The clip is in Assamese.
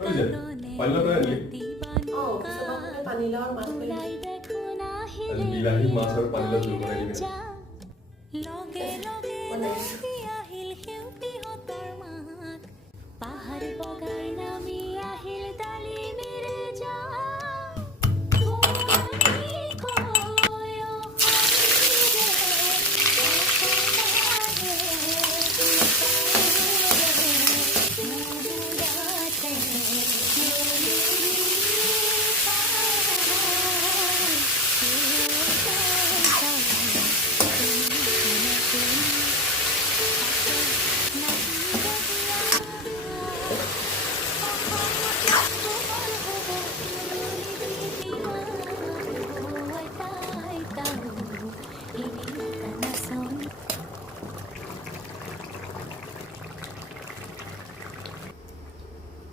Ôi giời, পানিলাওটা আনলি? পানীলাও আৰু মাছ লৈ আজি বিলাহী মাছ আৰু পানিলাও জোল বনাই দিবি না।